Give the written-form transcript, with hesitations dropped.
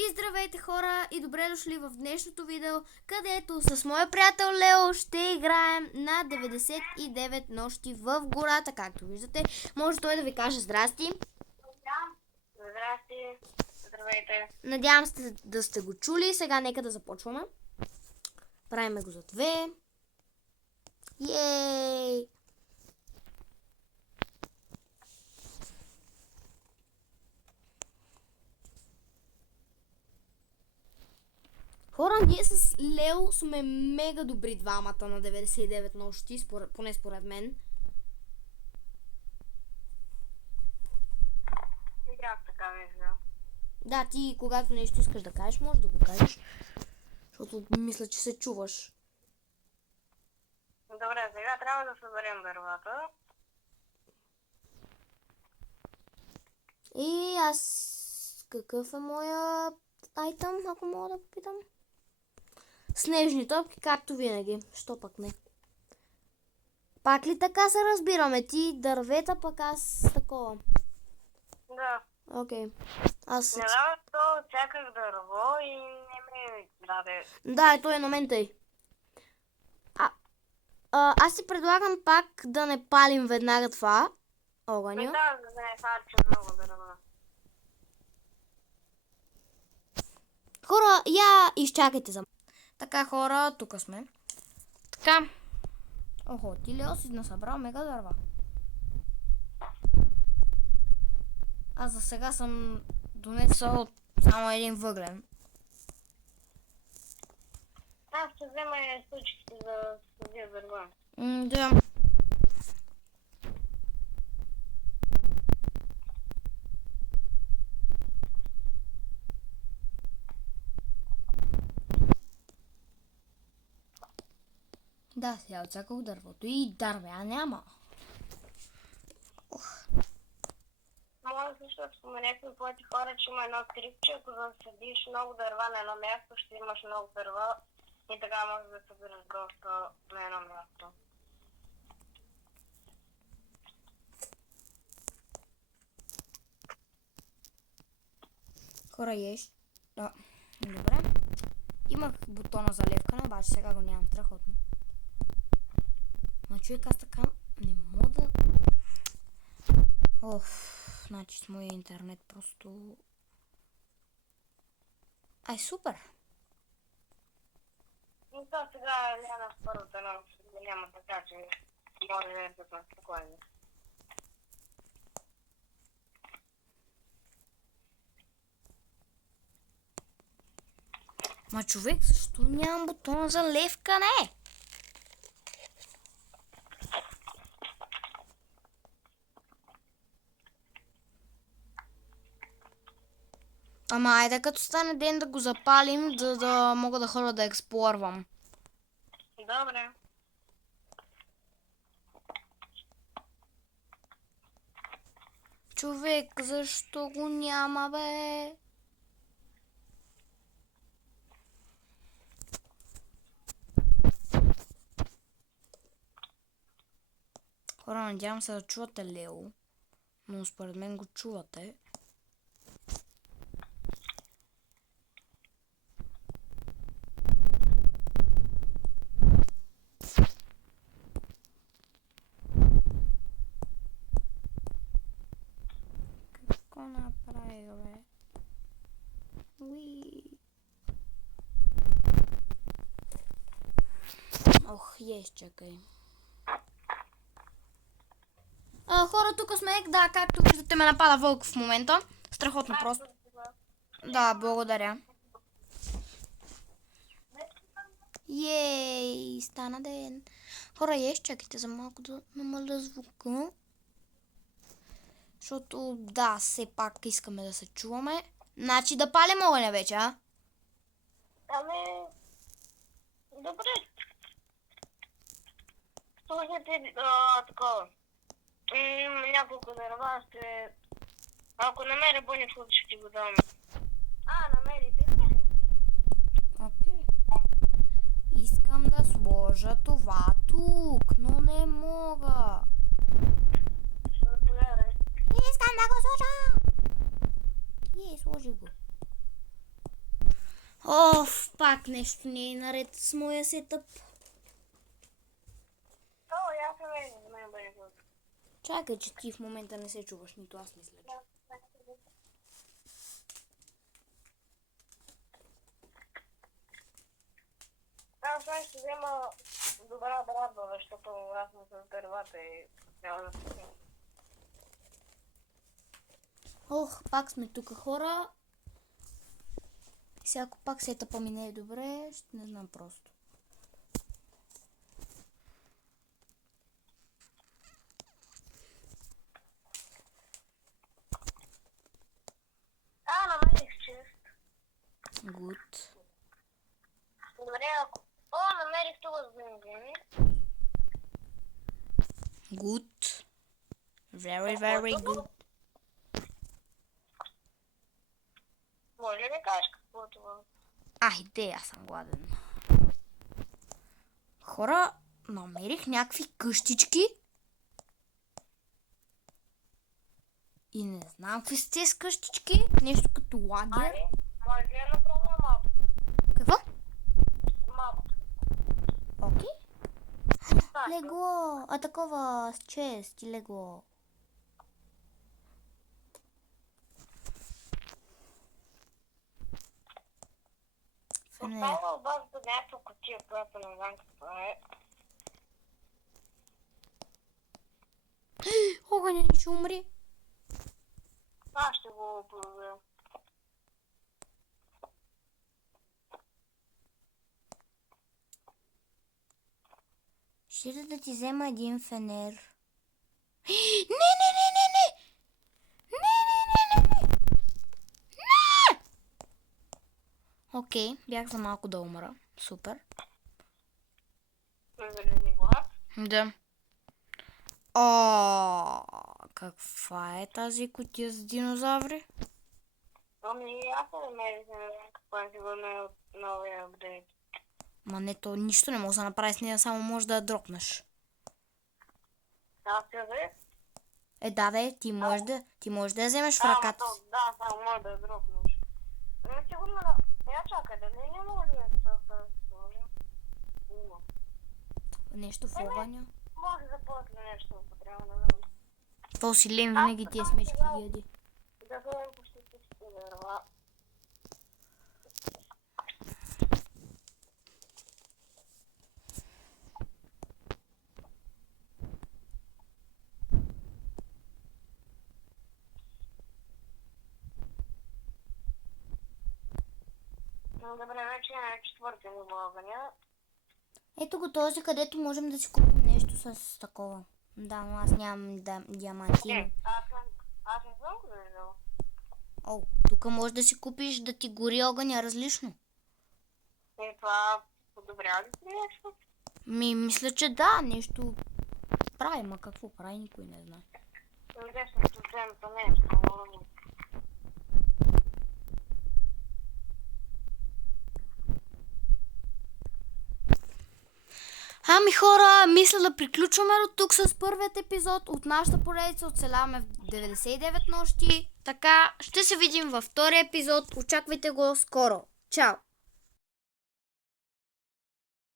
И здравейте хора и добре дошли в днешното видео, където с моя приятел Лео ще играем на 99 нощи в гората, както виждате. Може той да ви каже здрасти. Здрасти, здравейте. Надявам се да сте го чули. Сега нека да започваме. Правиме го за 2. Йей! Хора, ние с Лео сме мега добри двамата на 99 нощи, поне според мен. И аз така мисля. Да, ти когато нещо искаш да кажеш, можеш да го кажеш. Защото мисля, че се чуваш. Добре, сега трябва да съберем дървата. И аз... Какъв е моя айтъм, ако мога да попитам? Снежни топки, както винаги. Що пък не? Пак ли така се разбираме? Ти дървета, пък аз такова. Да. Окей. Аз... Не знам, то чаках дърво и не ми даде. Да, ето е на мен тъй. Аз си предлагам пак да не палим веднага това. Огъня. Да, не харча много дърва. Хора, я изчакайте за... Така, хора, тук сме. Така. Охо, ти Лео си насъбрал мега дърва. Аз за сега съм донесъл само един въглен. Аз ще взема случките за съдия дърва. Да. Да, сега отсяках дървото и дървя няма. Може също да споменете на твоите хора, че има едно трипче, ако засадиш много дърва на едно място, ще имаш много дърва и така може да събереш доста на едно място. Хора, еш. Да. Добре. Имах бутона за левкане, обаче сега го нямам. Страхотно. Ма човек, аз така не мога да... Значи с моя интернет просто... Ай, супер! Но то сега няма в първата нощ, няма така, че може да е на спокойно. Ма човек, защо нямам бутона за левкане? Ама айде като стане ден да го запалим, за да мога да ходя да експлорвам. Добре. Човек, защо го няма, бе? Хора, надявам се да чувате Лео, но според мен го чувате. Какво направи, бе? Уи. Ох, чакай. Хора, тук сме, да, както виждате ме напада вълк в момента. Страхотно просто. Да, благодаря. Ей, стана ден. Хора, чакайте за малко да намаля звука. Защото, да, все пак искаме да се чуваме. Значи да палим огъня вече, а? Ами... Добре. Слушайте, такова. Няколко дърва ще... Ако намеря бонифуд, ще ти го дам. Намерите ли? Окей. Искам да сложа това тук, но не мога. Искам да го сложа. Сложи го. Оф, пак нещо не е наред с моя сетъп. О, я съм виждам, за мен бъде good. Чакай, че ти в момента не се чуваш, нито аз не след. Аз сега ще взема добра брадва, защото аз съм с дървата и няма да се. Ох, пак сме тук хора. Сега ако пак сетъпа ми не е добре, ще не знам просто. Намерих чест. Good. Добре, ако... намерих това с бензини. Good. Very, very good. Може ли да кажеш какво е това? Айде, аз съм гладен. Хора, намерих някакви къщички. И не знам какви са тези къщички. Нещо като лагер. Ами, може ли да направя мап? Какво? Мап. Окей. Так, Легло. А такова с чест и легло. Фенер. остава в базата някаква кутия, която не знам какво е. Огъня не ще умри. Аз ще го проверя. Ще да ти взема един фенер. Не, не, не, не, не! Не, не, не, не, не! Не! Окей, бях за малко да умра. Супер. Заради глад. Да. О, каква е тази кутия с динозаври? Ами аз не намерих, не знам какво е сигурно от новия апдейт. Ма не, то нищо не може да направи с нея, само може да я дропнеш. Аз я взех. Да, ти можеш да я вземеш в Ама ръката то, си. да, само може да я дропнеш. Ами сигурно да... Я чакай, да не може да се сложи. Има. Нещо в огъня. Може да после нещо употребя, не знам. То си лен винаги тия смешки ги яди. Да бъдем почти всички дърва. Добре, вече е четвърти ниво огъня. Ето го този, където можем да си купим нещо с такова. Да, но аз нямам диаманти. Аз не съм го виждал. О, тук може да си купиш да ти гори огъня различно. И това подобрява ли ти нещо? Мисля, че да, нещо прави, ма какво прави, никой не знае. Интересно, случайното нещо. Ами хора, мисля да приключваме до тук с първият епизод от нашата поредица. Оцеляваме в 99 нощи. Така, ще се видим във втория епизод. Очаквайте го скоро. Чао!